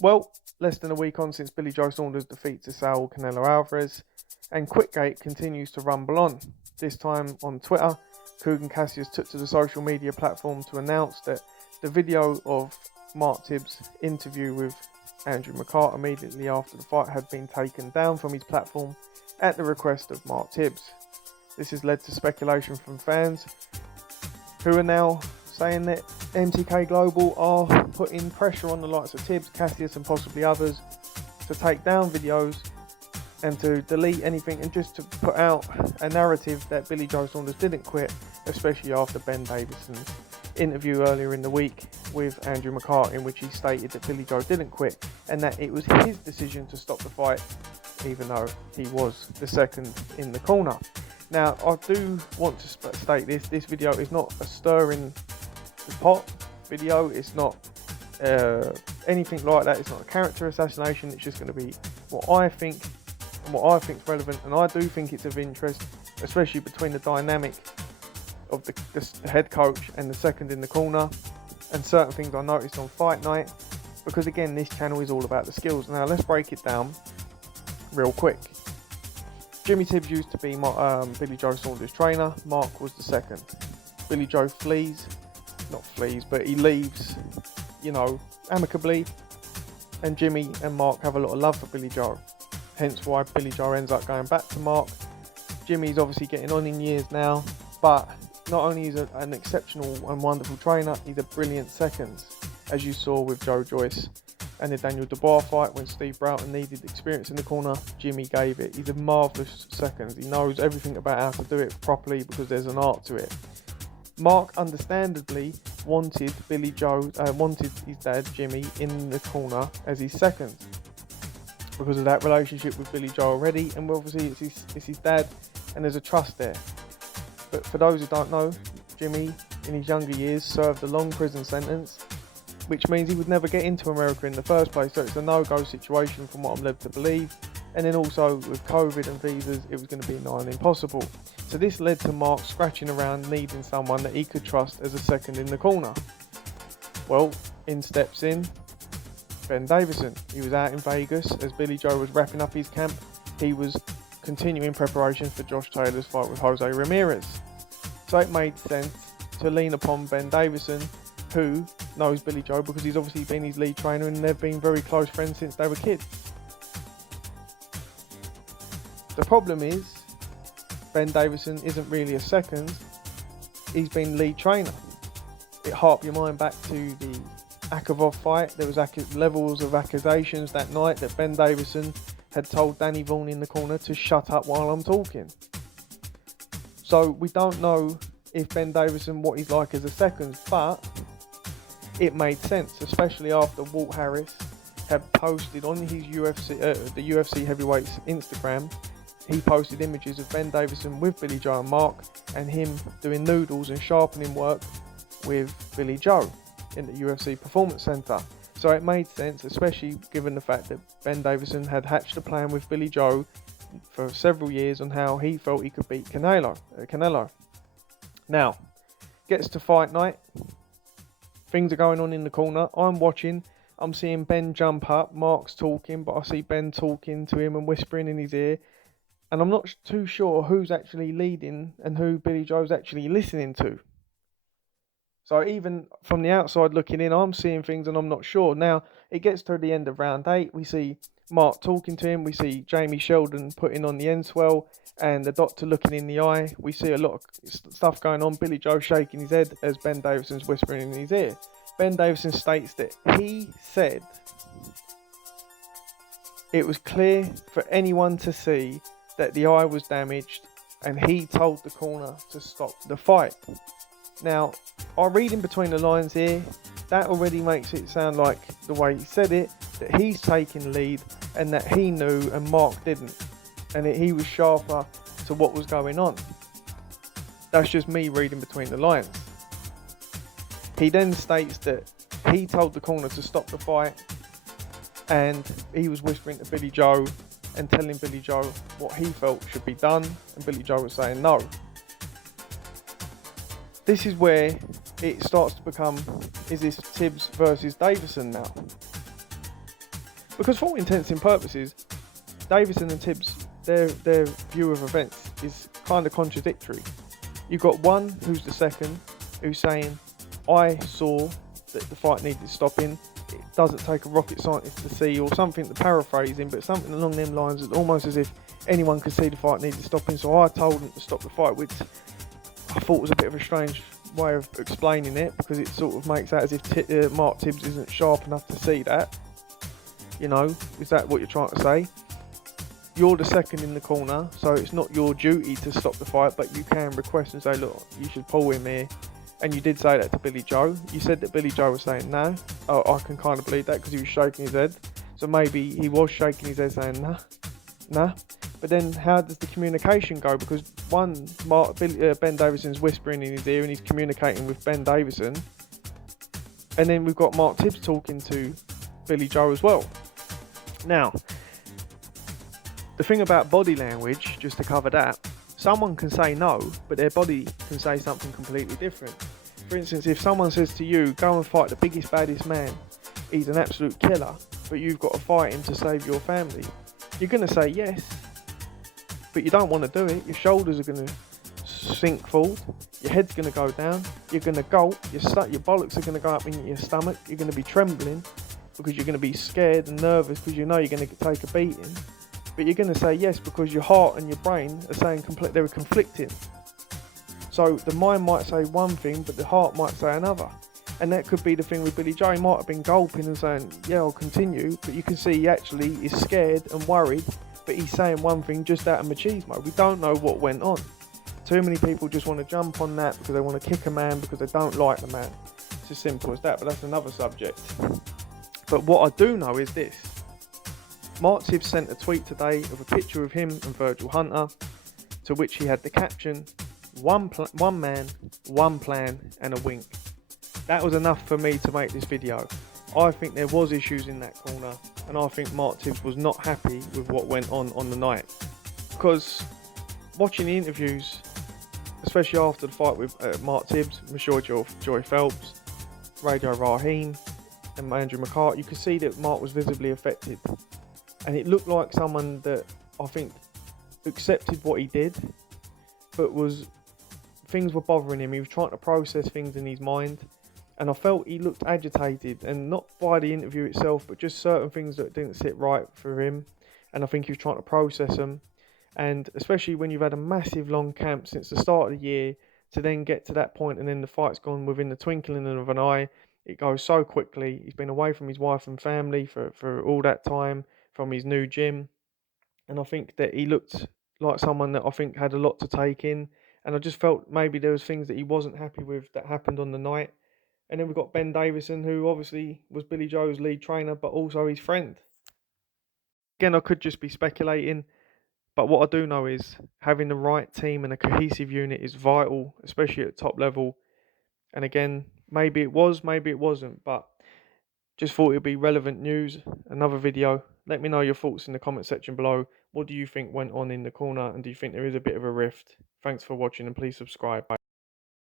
Well, less than a week on since Billy Joe Saunders defeats Saul Canelo Alvarez, and Quitgate continues to rumble on. This time on Twitter, Kugan Cassius took to the social media platform to announce that the video of Mark Tibbs' interview with Andrew McCart immediately after the fight had been taken down from his platform at the request of Mark Tibbs. This has led to speculation from fans who are now saying that MTK Global are putting pressure on the likes of Tibbs, Cassius and possibly others to take down videos and to delete anything and just to put out a narrative that Billy Joe Saunders didn't quit, especially after Ben Davison's interview earlier in the week with Andrew McCart, in which he stated that Billy Joe didn't quit and that it was his decision to stop the fight even though he was the second in the corner. Now, I do want to state this video is not a stirring the pot video, it's not anything like that, it's not a character assassination, it's just going to be what I think and what I think is relevant, and I do think it's of interest, especially between the dynamic of the head coach and the second in the corner, and certain things I noticed on fight night, because again, this channel is all about the skills. Now let's break it down real quick. Jimmy Tibbs used to be Billy Joe Saunders' trainer. Mark was the second. Billy Joe he leaves, amicably, and Jimmy and Mark have a lot of love for Billy Joe. Hence why Billy Joe ends up going back to Mark. Jimmy's obviously getting on in years now, but not only is he an exceptional and wonderful trainer, he's a brilliant seconds, as you saw with Joe Joyce and the Daniel Dubois fight when Steve Broughton needed experience in the corner. Jimmy gave it. He's a marvellous seconds. He knows everything about how to do it properly because there's an art to it. Mark understandably wanted wanted his dad Jimmy in the corner as his second because of that relationship with Billy Joe already, and obviously it's his dad and there's a trust there. But for those who don't know, Jimmy in his younger years served a long prison sentence, which means he would never get into America in the first place, so it's a no-go situation from what I'm led to believe. And then also with COVID and visas, it was going to be nigh on impossible. So this led to Mark scratching around needing someone that he could trust as a second in the corner. Well, in steps in Ben Davison. He was out in Vegas as Billy Joe was wrapping up his camp. He was continuing preparations for Josh Taylor's fight with Jose Ramirez. So it made sense to lean upon Ben Davison, who knows Billy Joe because he's obviously been his lead trainer and they've been very close friends since they were kids. The problem is, Ben Davison isn't really a second, he's been lead trainer. It harked your mind back to the Akavov fight. There was levels of accusations that night that Ben Davison had told Danny Vaughan in the corner to shut up while I'm talking. So we don't know if Ben Davison, what he's like as a second, but it made sense, especially after Walt Harris had posted on his the UFC Heavyweights Instagram. He posted images of Ben Davison with Billy Joe and Mark, and him doing noodles and sharpening work with Billy Joe in the UFC Performance Center. So it made sense, especially given the fact that Ben Davison had hatched a plan with Billy Joe for several years on how he felt he could beat Canelo. Now, gets to fight night. Things are going on in the corner. I'm watching. I'm seeing Ben jump up. Mark's talking, but I see Ben talking to him and whispering in his ear. And I'm not too sure who's actually leading and who Billy Joe's actually listening to. So even from the outside looking in, I'm seeing things and I'm not sure. Now, it gets to the end of round 8. We see Mark talking to him. We see Jamie Sheldon putting on the end swell and the doctor looking in the eye. We see a lot of stuff going on. Billy Joe shaking his head as Ben Davison's whispering in his ear. Ben Davison states that he said it was clear for anyone to see that the eye was damaged and he told the corner to stop the fight. Now, I read in between the lines here, that already makes it sound like the way he said it, that he's taking lead and that he knew and Mark didn't, and that he was sharper to what was going on. That's just me reading between the lines. He then states that he told the corner to stop the fight and he was whispering to Billy Joe and telling Billy Joe what he felt should be done, and Billy Joe was saying no. This is where it starts to become, is this Tibbs versus Davison now? Because for all intents and purposes, Davison and Tibbs, their view of events is kind of contradictory. You've got one who's the second, who's saying, I saw that the fight needed stopping. It doesn't take a rocket scientist to see, or something, to paraphrasing, but something along them lines. It's almost as if anyone could see the fight needed stopping, so I told them to stop the fight, which I thought was a bit of a strange way of explaining it, because it sort of makes out as if Mark Tibbs isn't sharp enough to see that. You know, is that what you're trying to say? You're the second in the corner, so it's not your duty to stop the fight, but you can request and say, look, you should pull him here. And you did say that to Billy Joe. You said that Billy Joe was saying no. Oh, I can kind of believe that, because he was shaking his head. So maybe he was shaking his head saying nah. But then how does the communication go? Because Ben Davison's whispering in his ear and he's communicating with Ben Davison. And then we've got Mark Tibbs talking to Billy Joe as well. Now, the thing about body language, just to cover that, someone can say no, but their body can say something completely different. For instance, if someone says to you, go and fight the biggest, baddest man, he's an absolute killer, but you've got to fight him to save your family, you're going to say yes, but you don't want to do it. Your shoulders are going to sink forward, your head's going to go down, you're going to gulp, your bollocks are going to go up in your stomach, you're going to be trembling because you're going to be scared and nervous because you know you're going to take a beating. But you're going to say yes because your heart and your brain are saying they were conflicting. So the mind might say one thing, but the heart might say another. And that could be the thing with Billy Joe. He might have been gulping and saying, yeah, I'll continue. But you can see he actually is scared and worried, but he's saying one thing just out of machismo. We don't know what went on. Too many people just want to jump on that because they want to kick a man because they don't like the man. It's as simple as that, but that's another subject. But what I do know is this. Mark Tibbs sent a tweet today of a picture of him and Virgil Hunter, to which he had the caption, one man, one plan and a wink. That was enough for me to make this video. I think there was issues in that corner, and I think Mark Tibbs was not happy with what went on the night. Because watching the interviews, especially after the fight with Mark Tibbs, Michelle Joy Phelps, Radio Raheem and Andrew McCart, you could see that Mark was visibly affected. And it looked like someone that I think accepted what he did, but things were bothering him. He was trying to process things in his mind, and I felt he looked agitated, and not by the interview itself, but just certain things that didn't sit right for him. And I think he was trying to process them. And especially when you've had a massive long camp since the start of the year, to then get to that point and then the fight's gone within the twinkling of an eye, it goes so quickly. He's been away from his wife and family for all that time, from his new gym, and I think that he looked like someone that I think had a lot to take in, and I just felt maybe there was things that he wasn't happy with that happened on the night. And then we've got Ben Davison, who obviously was Billy Joe's lead trainer, but also his friend. Again, I could just be speculating, but what I do know is having the right team and a cohesive unit is vital, especially at top level. And again, maybe it was, maybe it wasn't, but just thought it'd be relevant news, another video. Let me know your thoughts in the comment section below. What do you think went on in the corner, and do you think there is a bit of a rift? Thanks for watching, and please subscribe. Bye.